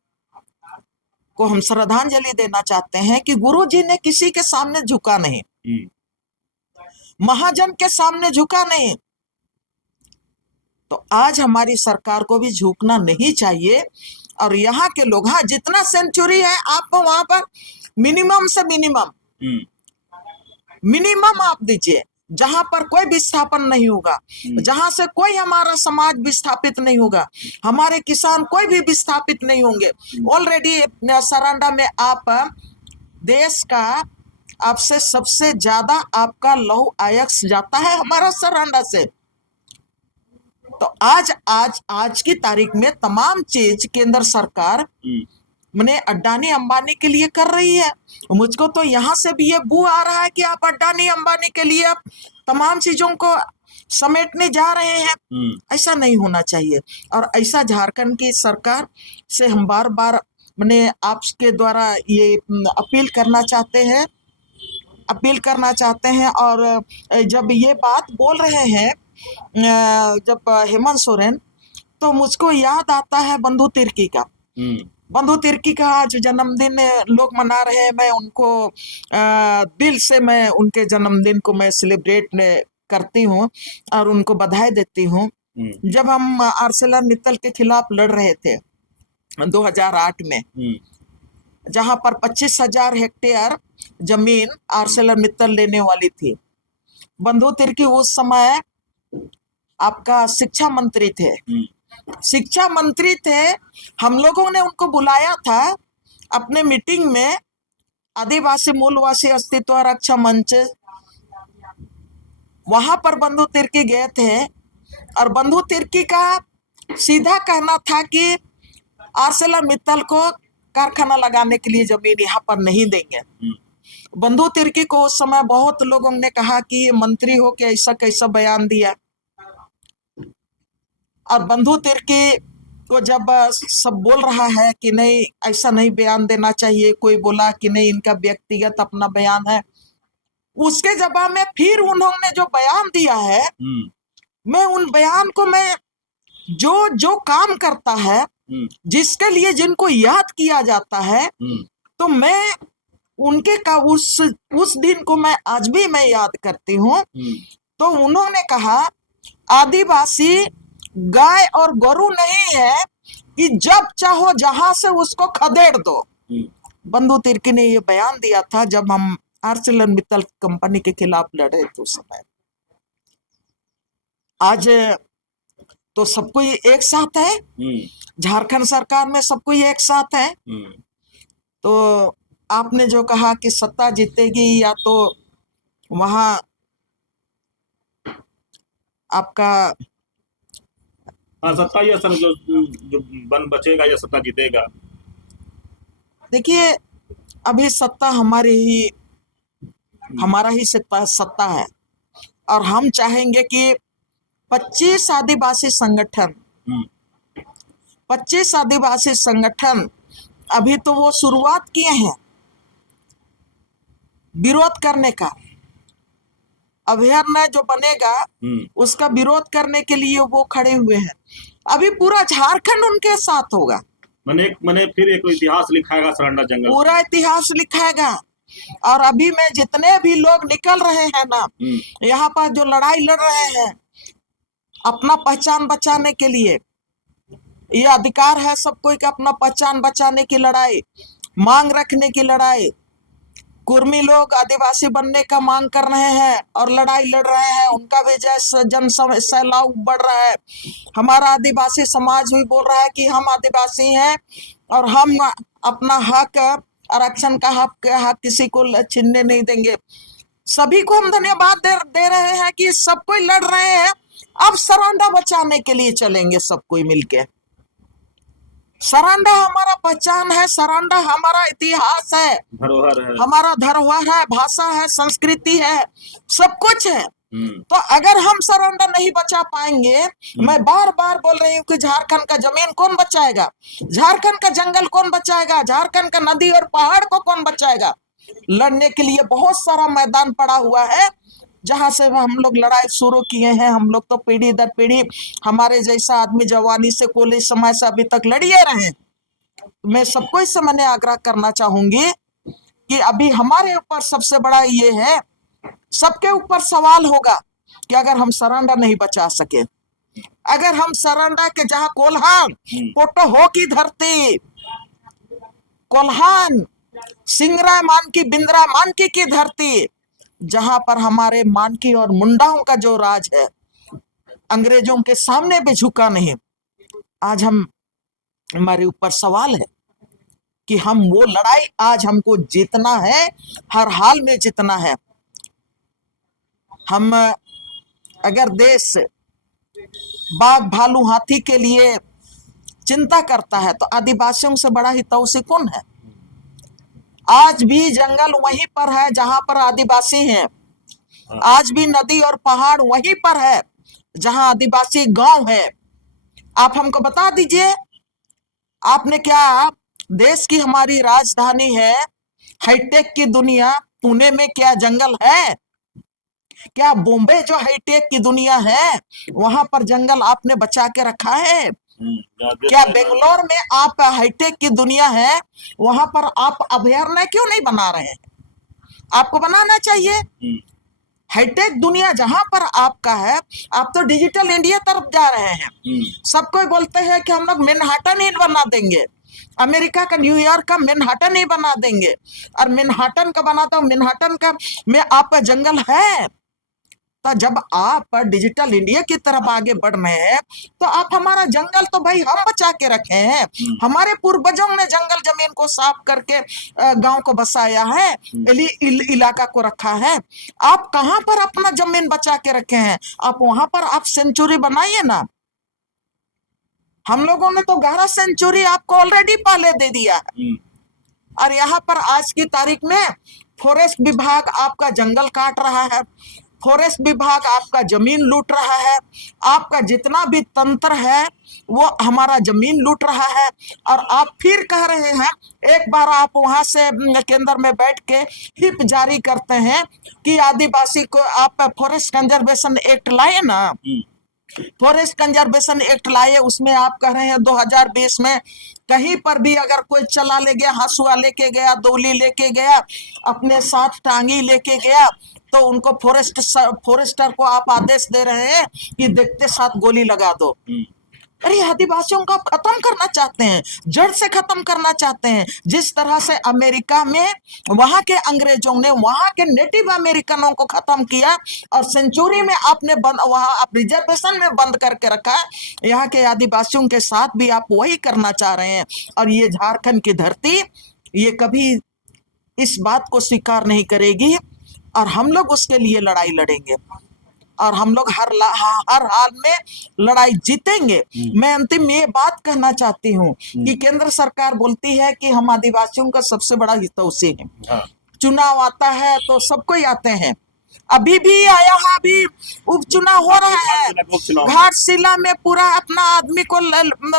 को हम श्रद्धांजलि देना चाहते हैं कि गुरुजी ने किसी के सामने झुका नहीं, महाजन के सामने झुका नहीं। तो आज हमारी सरकार को भी झुकना नहीं चाहिए। और यहाँ के लोग, हाँ, जितना सेंचुरी है आपको वहां पर मिनिमम से मिनिमम आप दीजिए, जहां पर कोई विस्थापन नहीं होगा, जहां से कोई हमारा समाज विस्थापित नहीं होगा, हमारे किसान कोई भी विस्थापित नहीं होंगे। ऑलरेडी सरांडा में आप देश का आपसे सबसे ज्यादा आपका लौह अयस्क जाता है हमारा सरांडा से। तो आज की तारीख में तमाम चीज केंद्र सरकार मैंने अडानी अंबानी के लिए कर रही है। मुझको तो यहाँ से भी ये बू आ रहा है कि आप अडानी अंबानी के लिए आप तमाम चीजों को समेटने जा रहे हैं। ऐसा नहीं होना चाहिए। और ऐसा झारखंड की सरकार से हम बार बार मैंने आपके द्वारा ये अपील करना चाहते हैं। और जब ये बात बोल रहे हैं जब हेमंत सोरेन, तो मुझको याद आता है बंधु तिर्की का। बंधु तिर्की का आज जन्मदिन लोग मना रहे हैं। मैं उनको दिल से मैं उनके जन्मदिन को मैं सेलिब्रेट करती हूँ और उनको बधाई देती हूँ। जब हम आर्सेलरमित्तल के खिलाफ लड़ रहे थे 2008 में, जहां पर 25,000 हेक्टेयर जमीन आर्सेलरमित्तल लेने वाली थी, बंधु तिर्की उस समय आपका शिक्षा मंत्री थे। हम लोगों ने उनको बुलाया था अपने मीटिंग में, आदिवासी मूलवासी अस्तित्व रक्षा मंच, वहां पर बंधु तिर्की गए थे। और बंधु तिर्की का सीधा कहना था कि आर्सेलरमित्तल को कारखाना लगाने के लिए जमीन यहाँ पर नहीं देंगे। बंधु तिर्की को उस समय बहुत लोगों ने कहा कि ये मंत्री हो के ऐसा कैसा बयान दिया। और बंधु तिर्की को जब सब बोल रहा है कि नहीं, ऐसा नहीं बयान देना चाहिए, कोई बोला कि नहीं इनका व्यक्तिगत अपना बयान है, उसके जवाब में फिर उन्होंने जो बयान दिया है, मैं उन बयान को, मैं जो काम करता है, जिसके लिए जिनको याद किया जाता है, तो मैं उनके का उस दिन को मैं आज भी मैं याद करती हूँ। तो उन्होंने कहा आदिवासी गाय और गरु नहीं है कि जब चाहो जहां से उसको खदेड़ दो। बंधु तिर्की ने ये बयान दिया था जब हम आर्सेलरमित्तल कंपनी के खिलाफ लड़े थे उस समय। आज तो सब कोई एक साथ है, झारखंड सरकार में सब कोई एक साथ है। तो आपने जो कहा कि सत्ता जीतेगी या तो वहां आपका सत्ता या सर जो बन बचेगा या सत्ता जीतेगा। देखिए, अभी सत्ता हमारा ही सत्ता है। और हम चाहेंगे कि 25 आदिवासी संगठन अभी तो वो शुरुआत किए हैं विरोध करने का। अभ्यारण्य जो बनेगा उसका विरोध करने के लिए वो खड़े हुए हैं। अभी पूरा झारखंड उनके साथ होगा। मैंने फिर एक इतिहास लिखाएगा सरांडा जंगल, पूरा इतिहास लिखाएगा। और अभी में जितने भी लोग निकल रहे हैं ना, यहाँ पर जो लड़ाई लड़ रहे हैं, अपना पहचान बचाने के लिए। ये अधिकार है सबको कि अपना पहचान बचाने की लड़ाई, मांग रखने की लड़ाई। कुर्मी लोग आदिवासी बनने का मांग कर रहे हैं और लड़ाई लड़ रहे हैं, उनका भी जैसे जन सैलाब बढ़ रहा है। हमारा आदिवासी समाज भी बोल रहा है कि हम आदिवासी हैं और हम अपना हक, आरक्षण का हक किसी को छीनने नहीं देंगे। सभी को हम धन्यवाद दे रहे हैं कि सब कोई लड़ रहे हैं। अब सरांडा बचाने के लिए चलेंगे सब कोई मिलके। सरांडा हमारा पहचान है, सरांडा हमारा इतिहास है, धरोहर है, हमारा धरोहर है, भाषा है, संस्कृति है, सब कुछ है। तो अगर हम सरांडा नहीं बचा पाएंगे, मैं बार बार बोल रही हूँ कि झारखंड का जमीन कौन बचाएगा, झारखंड का जंगल कौन बचाएगा, झारखंड का नदी और पहाड़ को कौन बचाएगा। लड़ने के लिए बहुत सारा मैदान पड़ा हुआ है जहां से हम लोग लड़ाई शुरू किए हैं। हम लोग तो पीढ़ी दर पीढ़ी, हमारे जैसा आदमी जवानी से कॉलेज समय से अभी तक लड़िए रहे। मैं सबको इस समय आग्रह करना चाहूंगी कि अभी हमारे ऊपर सबसे बड़ा ये है, सबके ऊपर सवाल होगा कि अगर हम सरांडा नहीं बचा सके, अगर हम सरांडा के जहां कोल्हान पोटो हो की धरती, कोल्हान सिंगरा मानकी बिंद्रा मानकी की धरती, जहां पर हमारे मानकी और मुंडाओं का जो राज है, अंग्रेजों के सामने भी झुका नहीं। आज हमारे ऊपर सवाल है कि हम वो लड़ाई आज हमको जीतना है, हर हाल में जीतना है। हम अगर देश बाघ भालू हाथी के लिए चिंता करता है तो आदिवासियों से बड़ा हितैषी कौन है। आज भी जंगल वहीं पर है जहां पर आदिवासी हैं, आज भी नदी और पहाड़ वहीं पर है जहां आदिवासी गांव है। आप हमको बता दीजिए, आपने क्या, देश की हमारी राजधानी है, हाईटेक की दुनिया, पुणे में क्या जंगल है? क्या बॉम्बे जो हाईटेक की दुनिया है वहां पर जंगल आपने बचा के रखा है? क्या बेंगलोर में आप हाईटेक की दुनिया है वहां पर आप अभयारण्य क्यों नहीं बना रहे हैं? आपको बनाना चाहिए। हाईटेक दुनिया जहां पर आपका है, आप तो डिजिटल इंडिया तरफ जा रहे हैं। सब कोई बोलते हैं कि हम लोग मैनहट्टन ही बना देंगे, अमेरिका का न्यूयॉर्क का मैनहट्टन ही बना देंगे, और मैनहट्टन का बनाता हूं, मैनहट्टन का में आपका जंगल है। तो जब आप डिजिटल इंडिया की तरफ आगे बढ़ रहे हैं तो आप हमारा जंगल तो भाई हम बचा के रखे हैं। हमारे पूर्वजों ने जंगल जमीन को साफ करके गांव को बसाया है, इलाका को रखा है। आप कहां पर अपना जमीन बचा के रखे हैं? आप वहां पर आप सेंचुरी बनाइए ना। हम लोगों ने तो 11 सेंचुरी आपको ऑलरेडी पहले दे दिया है, और यहाँ पर आज की तारीख में फॉरेस्ट विभाग आपका जंगल काट रहा है, फॉरेस्ट विभाग आपका जमीन लूट रहा है, आपका जितना भी तंत्र है वो हमारा जमीन लूट रहा है। और आप फिर कह रहे हैं, एक बार आप वहां से केंद्र में बैठ के हिप जारी करते हैं कि आदिवासी को आप फॉरेस्ट कंजर्वेशन एक्ट लाए ना, फॉरेस्ट कंजर्वेशन एक्ट लाए, उसमें आप कह रहे हैं 2020 में कहीं पर भी अगर कोई चला ले गया, हंसुआ लेके गया, दोली लेके गया, अपने साथ टांगी लेके गया, तो उनको फॉरेस्टर को आप आदेश दे रहे हैं कि देखते साथ गोली लगा दो। अरे आदिवासियों को आप खत्म करना चाहते हैं, जड़ से खत्म करना चाहते हैं। जिस तरह से अमेरिका में वहां के अंग्रेजों ने वहां के नेटिव अमेरिकनों को खत्म किया और सेंचुरी में आपने वहां आप रिजर्वेशन में बंद करके रखा है, यहाँ के आदिवासियों के साथ भी आप वही करना चाह रहे हैं। और ये झारखंड की धरती ये कभी इस बात को स्वीकार नहीं करेगी, और हम लोग उसके लिए लड़ाई लड़ेंगे, और हम लोग हर हाल में लड़ाई जीतेंगे। मैं अंतिम में ये बात कहना चाहती हूँ कि केंद्र सरकार बोलती है कि हम आदिवासियों का सबसे बड़ा हितैषी है। चुनाव आता है तो सबको ही आते हैं, अभी भी आया है, अभी उपचुनाव हो रहा है, घाटशिला में पूरा अपना आदमी को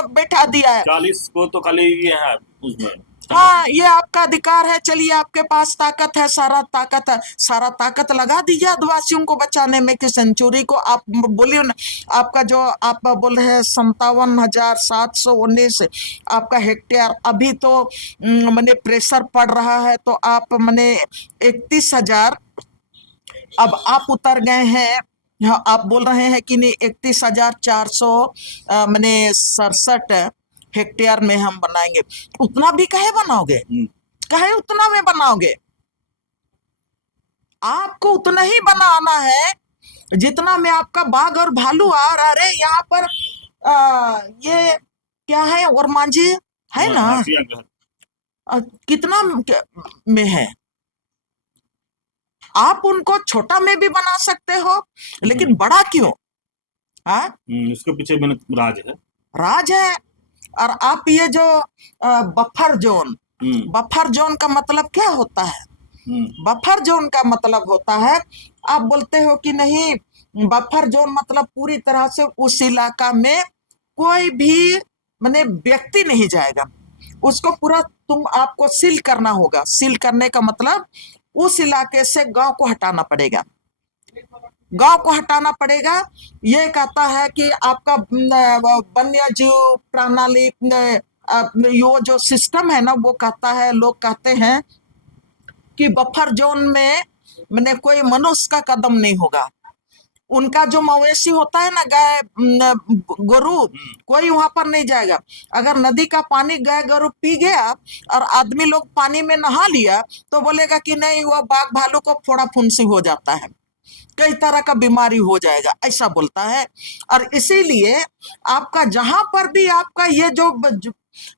बैठा दिया है। 40 को तो खाली ये है उसमें। हाँ, ये आपका अधिकार है, चलिए आपके पास ताकत है, सारा ताकत है, सारा ताकत लगा दीजिए आदिवासियों को बचाने में। कि सेंचुरी को आप बोलिए ना, आपका जो आप बोल रहे हैं 57,719 आपका हेक्टेयर, अभी तो मैंने प्रेशर पड़ रहा है तो आप मैंने 31,000, अब आप उतर गए हैं हाँ, आप बोल रहे हैं कि नहीं 31,400 मैंने 67 हेक्टेयर में हम बनाएंगे। उतना भी कहे बनाओगे? कहे उतना में बनाओगे? आपको उतना ही बनाना है जितना में आपका बाघ और भालू आ रहा। अरे यहाँ पर ये क्या है, और मांझी है ना, हाथिया घर कितना में है। आप उनको छोटा में भी बना सकते हो, लेकिन बड़ा क्यों? हाँ, इसके पीछे मैंने राज है। राज है। और आप ये जो बफर जोन, बफर जोन का मतलब क्या होता है? बफर जोन का मतलब होता है, आप बोलते हो कि नहीं बफर जोन मतलब पूरी तरह से उस इलाका में कोई भी माने व्यक्ति नहीं जाएगा, उसको पूरा तुम आपको सील करना होगा। सील करने का मतलब उस इलाके से गांव को हटाना पड़ेगा, गांव को हटाना पड़ेगा। ये कहता है कि आपका वन्य जीव प्रणाली यो जो सिस्टम है ना, वो कहता है, लोग कहते हैं कि बफर जोन में मैंने कोई मनुष्य का कदम नहीं होगा। उनका जो मवेशी होता है ना, गाय गोरु, कोई वहां पर नहीं जाएगा। अगर नदी का पानी गाय गोरु पी गया और आदमी लोग पानी में नहा लिया तो बोलेगा कि नहीं, वो बाघ भालू को फोड़ा फुंसी हो जाता है, कई तरह का बीमारी हो जाएगा, ऐसा बोलता है। और इसीलिए आपका जहां पर भी आपका ये जो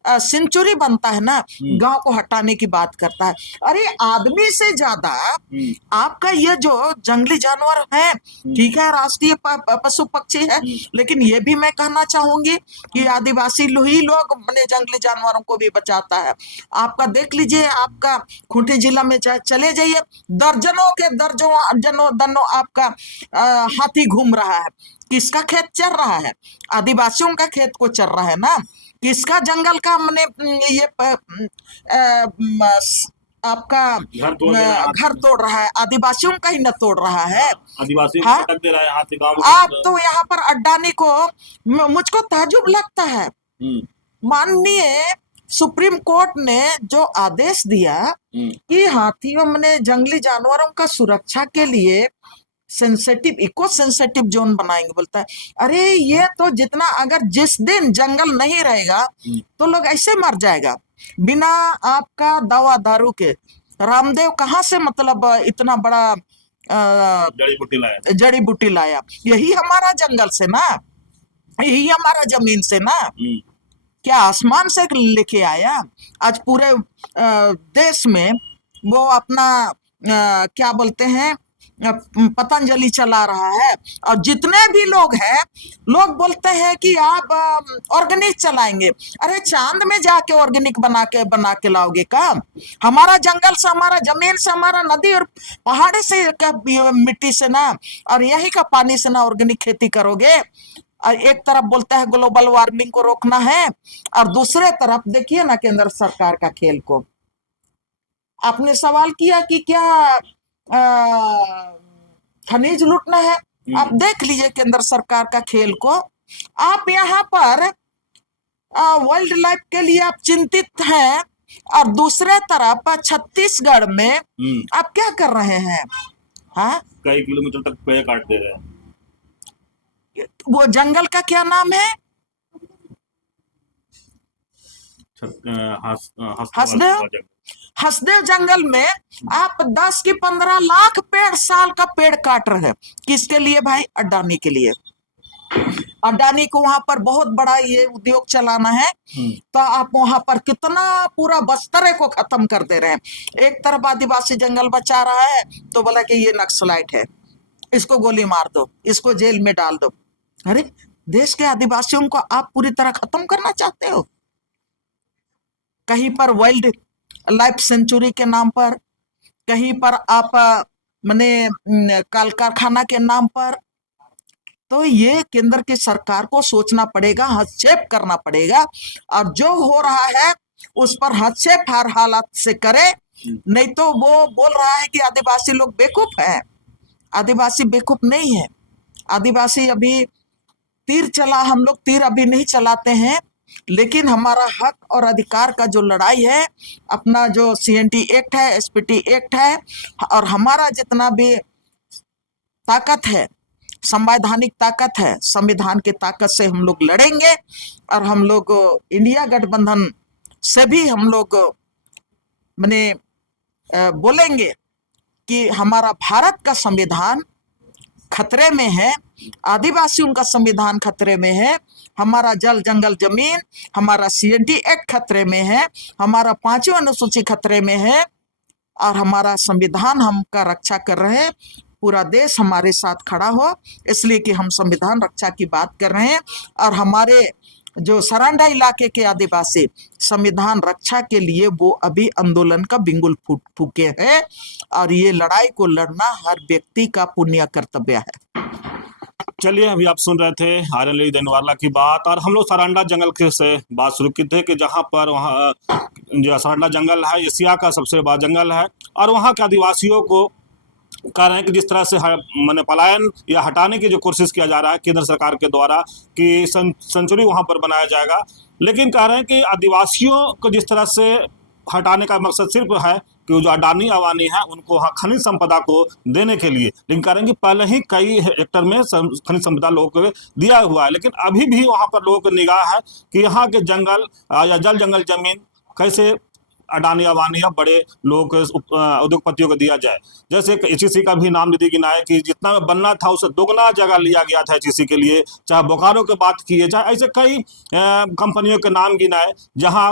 सेंचुरी बनता है ना, गांव को हटाने की बात करता है। अरे आदमी से ज्यादा आपका ये जो जंगली जानवर है, ठीक है, राष्ट्रीय पशु पक्षी है, लेकिन ये भी मैं कहना चाहूंगी कि आदिवासी ही लोग अपने जंगली जानवरों को भी बचाता है। आपका देख लीजिए, आपका खूंटी जिला में चले जाइए, दर्जनों के दर्जनों आपका हाथी घूम रहा है। किसका खेत चर रहा है? आदिवासियों का खेत को चर रहा है ना। किसका जंगल का मैंने ये आपका घर तोड़ रहा है? आदिवासियों का ही न तोड़ रहा है। आदिवासियों हाँ? को दे रहा है हाथी गांव आप तो यहाँ पर अड्डानी को मुझको ताजुब लगता है। माननीय सुप्रीम कोर्ट ने जो आदेश दिया कि हाथियों में जंगली जानवरों का सुरक्षा के लिए सेंसिटिव इको सेंसिटिव जोन बनाएंगे, बोलता है। अरे ये तो जितना, अगर जिस दिन जंगल नहीं रहेगा तो लोग ऐसे मर जाएगा बिना आपका दवा दारू के। रामदेव कहाँ से मतलब इतना बड़ा जड़ी बूटी लाया? यही हमारा जंगल से ना, यही हमारा जमीन से ना। क्या आसमान से लेके आया? आज पूरे देश में वो अपना क्या बोलते हैं, पतंजलि चला रहा है। और जितने भी लोग हैं, लोग बोलते हैं कि आप ऑर्गेनिक चलाएंगे। अरे चांद में जाके ऑर्गेनिक बना के लाओगे का? हमारा जंगल से, हमारा जमीन से, हमारा नदी और पहाड़ से मिट्टी से ना, और यही का पानी से ना ऑर्गेनिक खेती करोगे। और एक तरफ बोलता है ग्लोबल वार्मिंग को रोकना है, और दूसरे तरफ देखिए ना केंद्र सरकार का खेल को। आपने सवाल किया कि क्या खनिज लूटना है? आप देख लीजिए केंद्र सरकार का खेल को। आप यहाँ पर वाइल्ड लाइफ के लिए आप चिंतित हैं, और दूसरे तरफ छत्तीसगढ़ में आप क्या कर रहे हैं? हाँ, कई किलोमीटर तक पेड़ काट दे रहे हैं। वो जंगल का क्या नाम है? हसदेव। हसदेव जंगल में आप 10 की 15 लाख पेड़ साल का पेड़ काट रहे हैं। किसके लिए भाई? अडानी के लिए। अडानी को वहां पर बहुत बड़ा ये उद्योग चलाना है, तो आप वहां पर कितना पूरा बस्तरे को खत्म कर दे रहे हैं। एक तरफ आदिवासी जंगल बचा रहा है तो बोला कि ये नक्सलाइट है, इसको गोली मार दो, इसको जेल में डाल दो। अरे देश के आदिवासियों को आप पूरी तरह खत्म करना चाहते हो? कहीं पर वाइल्ड लाइफ सेंचुरी के नाम पर, कहीं पर आप मैंने कल कारखाना के नाम पर। तो ये केंद्र की सरकार को सोचना पड़ेगा, हस्तक्षेप करना पड़ेगा, और जो हो रहा है उस पर हस्तक्षेप हर हालत से करे। नहीं तो वो बोल रहा है कि आदिवासी लोग बेवकूफ हैं। आदिवासी बेवकूफ नहीं है। आदिवासी अभी तीर चला, हम लोग तीर अभी नहीं चलाते हैं, लेकिन हमारा हक और अधिकार का जो लड़ाई है, अपना जो CNT एक्ट है, SPT एक्ट है, और हमारा जितना भी ताकत है संवैधानिक ताकत है, संविधान की ताकत से हम लोग लड़ेंगे और हम लोग इंडिया गठबंधन से भी हम लोग माने बोलेंगे कि हमारा भारत का संविधान खतरे में है, आदिवासियों का संविधान खतरे में है, हमारा जल जंगल जमीन, हमारा CNT एक्ट खतरे में है, हमारा 5वीं अनुसूची खतरे में है और हमारा संविधान हम का रक्षा कर रहे हैं। पूरा देश हमारे साथ खड़ा हो, इसलिए कि हम संविधान रक्षा की बात कर रहे हैं और हमारे जो सरांडा इलाके के आदिवासी संविधान रक्षा के लिए वो अभी आंदोलन का बिंगुल फूके हैं और ये लड़ाई को लड़ना हर व्यक्ति का पुण्य कर्तव्य है। चलिए, अभी आप सुन रहे थे आर्यन लेडी दैनवारला की बात, और हम लोग सरांडा जंगल के से बात शुरू की थे कि जहाँ पर वहाँ जो सरांडा जंगल है एशिया का सबसे बड़ा जंगल है और वहाँ के आदिवासियों को कह रहे हैं कि जिस तरह से मैंने पलायन या हटाने की जो कोशिश किया जा रहा है केंद्र सरकार के द्वारा कि सेंचुरी वहाँ पर बनाया जाएगा, लेकिन कह रहे हैं कि आदिवासियों को जिस तरह से हटाने का मकसद सिर्फ है कि जो अडानी अवानी है उनको वहाँ खनिज संपदा को देने के लिए, लेकिन कह रहे हैं कि पहले ही कई हेक्टर में खनिज संपदा लोगों को दिया हुआ है, लेकिन अभी भी वहाँ पर लोगों की निगाह है कि यहाँ के जंगल या जल जंगल जमीन कैसे अडानी अवानी या बड़े लोग उद्योगपतियों को दिया जाए। जैसे HEC का भी नाम यदि गिनाए कि जितना बनना था उससे दोगुना जगह लिया गया था HEC के लिए, चाहे बोकारो की बात किए, चाहे ऐसे कई कंपनियों के नाम गिनाए जहां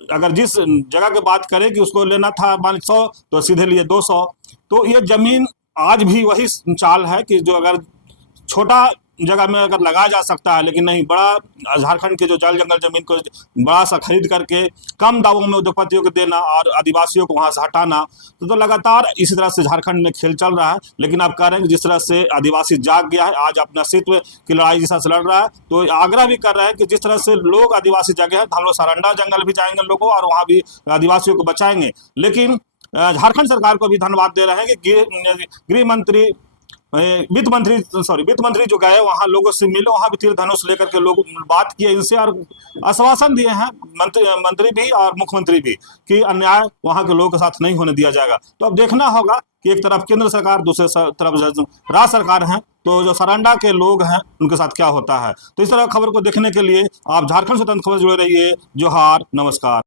अगर जिस जगह की बात करें कि उसको लेना था 100 तो सीधे लिए 200। तो ये जमीन आज भी वही चाल है कि जो अगर छोटा जगह में अगर लगाया जा सकता है, लेकिन नहीं, बड़ा झारखंड के जो जल जंगल जमीन को बड़ा सा खरीद करके कम दामों में उद्योगपतियों को देना और आदिवासियों को वहाँ से हटाना, तो लगातार इसी तरह से झारखंड में खेल चल रहा है। लेकिन आप कह रहे हैं कि जिस तरह से आदिवासी जाग गया है, आज अपने अस्तित्व की लड़ाई जिस तरह से लड़ रहा है, तो आग्रह भी कर रहे हैं कि जिस तरह से लोग आदिवासी जागे हैं तो हम लोग सरांडा जंगल भी जाएंगे लोगों और वहाँ भी आदिवासियों को बचाएंगे। लेकिन झारखंड सरकार को भी धन्यवाद दे रहे हैं कि गृह मंत्री वित्त मंत्री जो गए वहाँ लोगों से मिले, वहाँ भी तीर धनुष लेकर के लोग बात किए इनसे और आश्वासन दिए हैं मंत्री भी और मुख्यमंत्री भी कि अन्याय वहाँ के लोगों के साथ नहीं होने दिया जाएगा। तो अब देखना होगा कि एक तरफ केंद्र सरकार, दूसरे तरफ राज्य सरकार है, तो जो सरांडा के लोग हैं उनके साथ क्या होता है। तो इस तरह खबर को देखने के लिए आप झारखंड स्वतंत्र खबर जुड़े रहिए। जोहार, नमस्कार।